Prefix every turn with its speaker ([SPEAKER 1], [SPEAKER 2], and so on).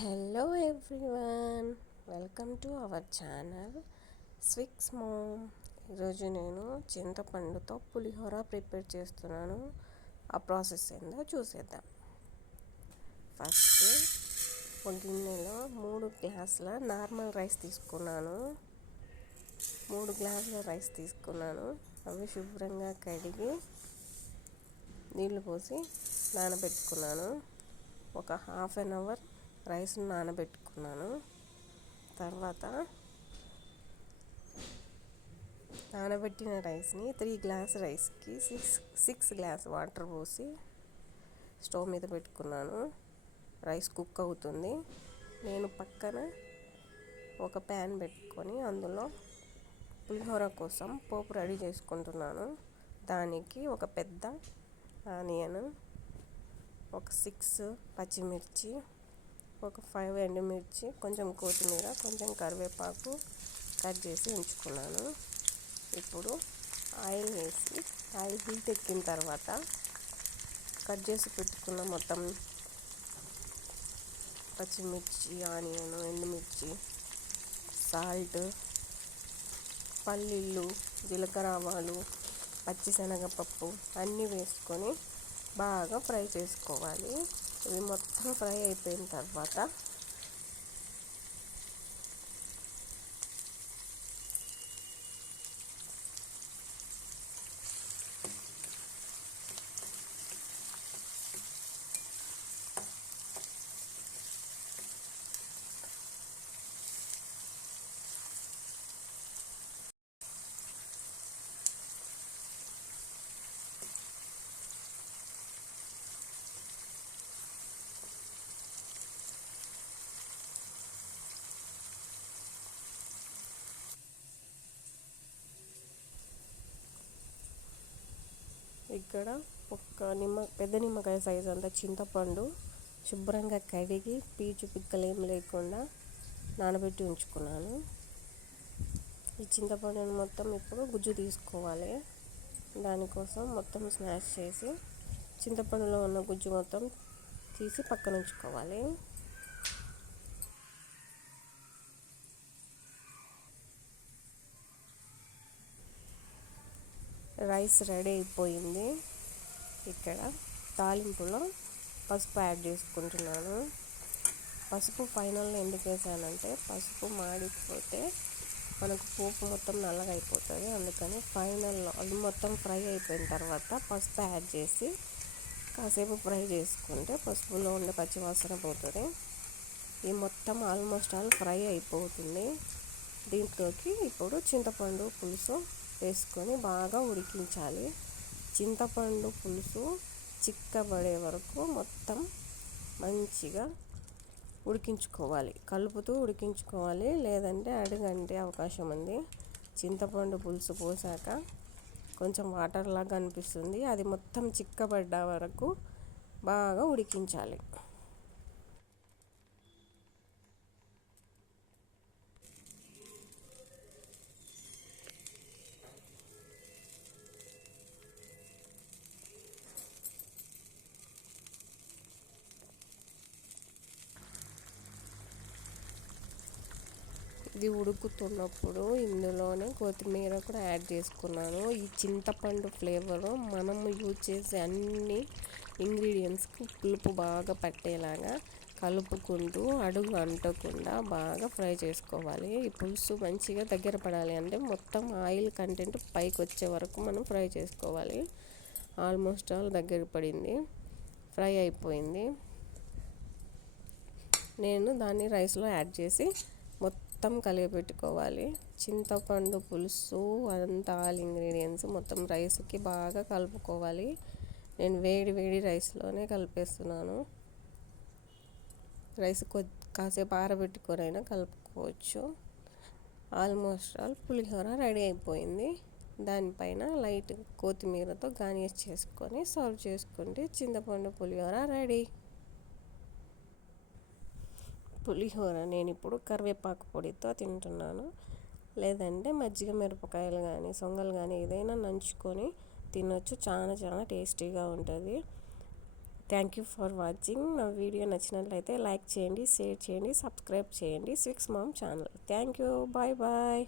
[SPEAKER 1] Hello everyone welcome to our channel six mom ఈరోజు నేను చింతపండుతో పులిహోర prepare చేస్తున్నాను. ఆ ప్రాసెస్ ఏందో చూసేద్దాం. ఫస్ట్ ఒక గిన్నెలో మూడు గ్లాసుల నార్మల్ రైస్ తీసుకున్నాను. మూడు గ్లాసుల రైస్ తీసుకున్నాను. అవి శుభ్రంగా కడిగి నీళ్ళు పోసి నానబెట్టుకున్నాను. ఒక హాఫ్ అన్ అవర్ రైస్ను నానబెట్టుకున్నాను. తర్వాత నానబెట్టిన రైస్ని త్రీ గ్లాస్ రైస్కి సిక్స్ సిక్స్ గ్లాస్ వాటర్ పోసి స్టవ్ మీద పెట్టుకున్నాను. రైస్ కుక్ అవుతుంది. నేను పక్కన ఒక ప్యాన్ పెట్టుకొని అందులో పులిహోర కోసం పోపు రెడీ చేసుకుంటున్నాను. దానికి ఒక పెద్ద ఆనియన్ ఒక సిక్స్ పచ్చిమిర్చి ఒక ఫైవ్ ఎండుమిర్చి కొంచెం కొత్తిమీర కొంచెం కరివేపాకు కట్ చేసి ఉంచుకున్నాను. ఇప్పుడు ఆయిల్ వేసి ఆయిల్ హీట్ ఎక్కిన తర్వాత కట్ చేసి పెట్టుకున్న మొత్తం పచ్చిమిర్చి ఆనియన్ ఎండుమిర్చి సాల్ట్ పల్లీలు జీలకర్ర ఆవాలు పచ్చిశనగపప్పు అన్నీ వేసుకొని బాగా ఫ్రై చేసుకోవాలి. ఇవి మొత్తం ఫ్రై అయిపోయిన తర్వాత ఇక్కడ ఒక నిమ్మ పెద్ద నిమ్మకాయ సైజ్ అంత చింతపండు శుభ్రంగా కడిగి పీచు పిక్కలు ఏం లేకుండా నానబెట్టి ఉంచుకున్నాను. ఈ చింతపండుని మొత్తం ఇప్పుడు గుజ్జు తీసుకోవాలి. దానికోసం మొత్తం స్మాష్ చేసి చింతపండులో ఉన్న గుజ్జు మొత్తం తీసి పక్కన ఉంచుకోవాలి. రైస్ రెడీ అయిపోయింది. ఇక్కడ తాలింపులో పసుపు యాడ్ చేసుకుంటున్నాను. పసుపు ఫైనల్లో ఎందుకు వేసానంటే పసుపు మాడిపోతే మనకు పోపు మొత్తం నల్లగా అయిపోతుంది. అందుకని ఫైనల్లో అది మొత్తం ఫ్రై అయిపోయిన తర్వాత పసుపు యాడ్ చేసి కాసేపు ఫ్రై చేసుకుంటే పసుపులో ఉండే పచ్చివాసన పోతుంది. ఈ మొత్తం ఆల్మోస్ట్ ఆల్ ఫ్రై అయిపోతుంది. దీంట్లోకి ఇప్పుడు చింతపండు పులుసు వేసుకొని బాగా ఉడికించాలి. చింతపండు పులుసు చిక్కబడే వరకు మొత్తం మంచిగా ఉడికించుకోవాలి. కలుపుతూ ఉడికించుకోవాలి. లేదంటే అడుగంటే అవకాశం ఉంది. చింతపండు పులుసు పోసాక కొంచెం వాటర్ లాగా అనిపిస్తుంది. అది మొత్తం చిక్కబడ్డ వరకు బాగా ఉడికించాలి. ఇది ఉడుకుతున్నప్పుడు ఇందులోనే కొత్తిమీర కూడా యాడ్ చేసుకున్నాను. ఈ చింతపండు ఫ్లేవరు మనము యూజ్ చేసే అన్ని ఇంగ్రీడియంట్స్కి పులుపు బాగా పట్టేలాగా కలుపుకుంటూ అడుగు అంటకుండా బాగా ఫ్రై చేసుకోవాలి. ఈ పులుసు మంచిగా దగ్గర పడాలి అంటే మొత్తం ఆయిల్ కంటెంట్ పైకి వచ్చే వరకు మనం ఫ్రై చేసుకోవాలి. ఆల్మోస్ట్ ఆల్ దగ్గర పడింది. ఫ్రై అయిపోయింది. నేను దాన్ని రైస్లో యాడ్ చేసి మొత్తం కలిపిపెట్టుకోవాలి చింతపండు పులుసు అదంతా ఆల్ ఇంగ్రీడియంట్స్ మొత్తం రైస్కి బాగా కలుపుకోవాలి. నేను వేడి వేడి రైస్లోనే కలిపేస్తున్నాను. రైస్ కొ కాసేపు ఆరబెట్టుకొనైనా కలుపుకోవచ్చు. ఆల్మోస్ట్ ఆల్ పులిహోర రెడీ అయిపోయింది. దానిపైన లైట్ కొత్తిమీరతో గార్నిష్ చేసుకొని సర్వ్ చేసుకుంటే చింతపండు పులిహోర రెడీ పులిహోర. నేను ఇప్పుడు కరివేపాకు పొడితో తింటున్నాను. లేదంటే మజ్జిగ మిరపకాయలు కానీ సొంగలు కానీ ఏదైనా నంచుకొని తినొచ్చు. చాలా చాలా టేస్టీగా ఉంటుంది. థ్యాంక్ యూ ఫర్ వాచింగ్ నా వీడియో నచ్చినట్లయితే లైక్ చేయండి షేర్ చేయండి సబ్స్క్రైబ్ చేయండి. Six mom channel. Thank you bye bye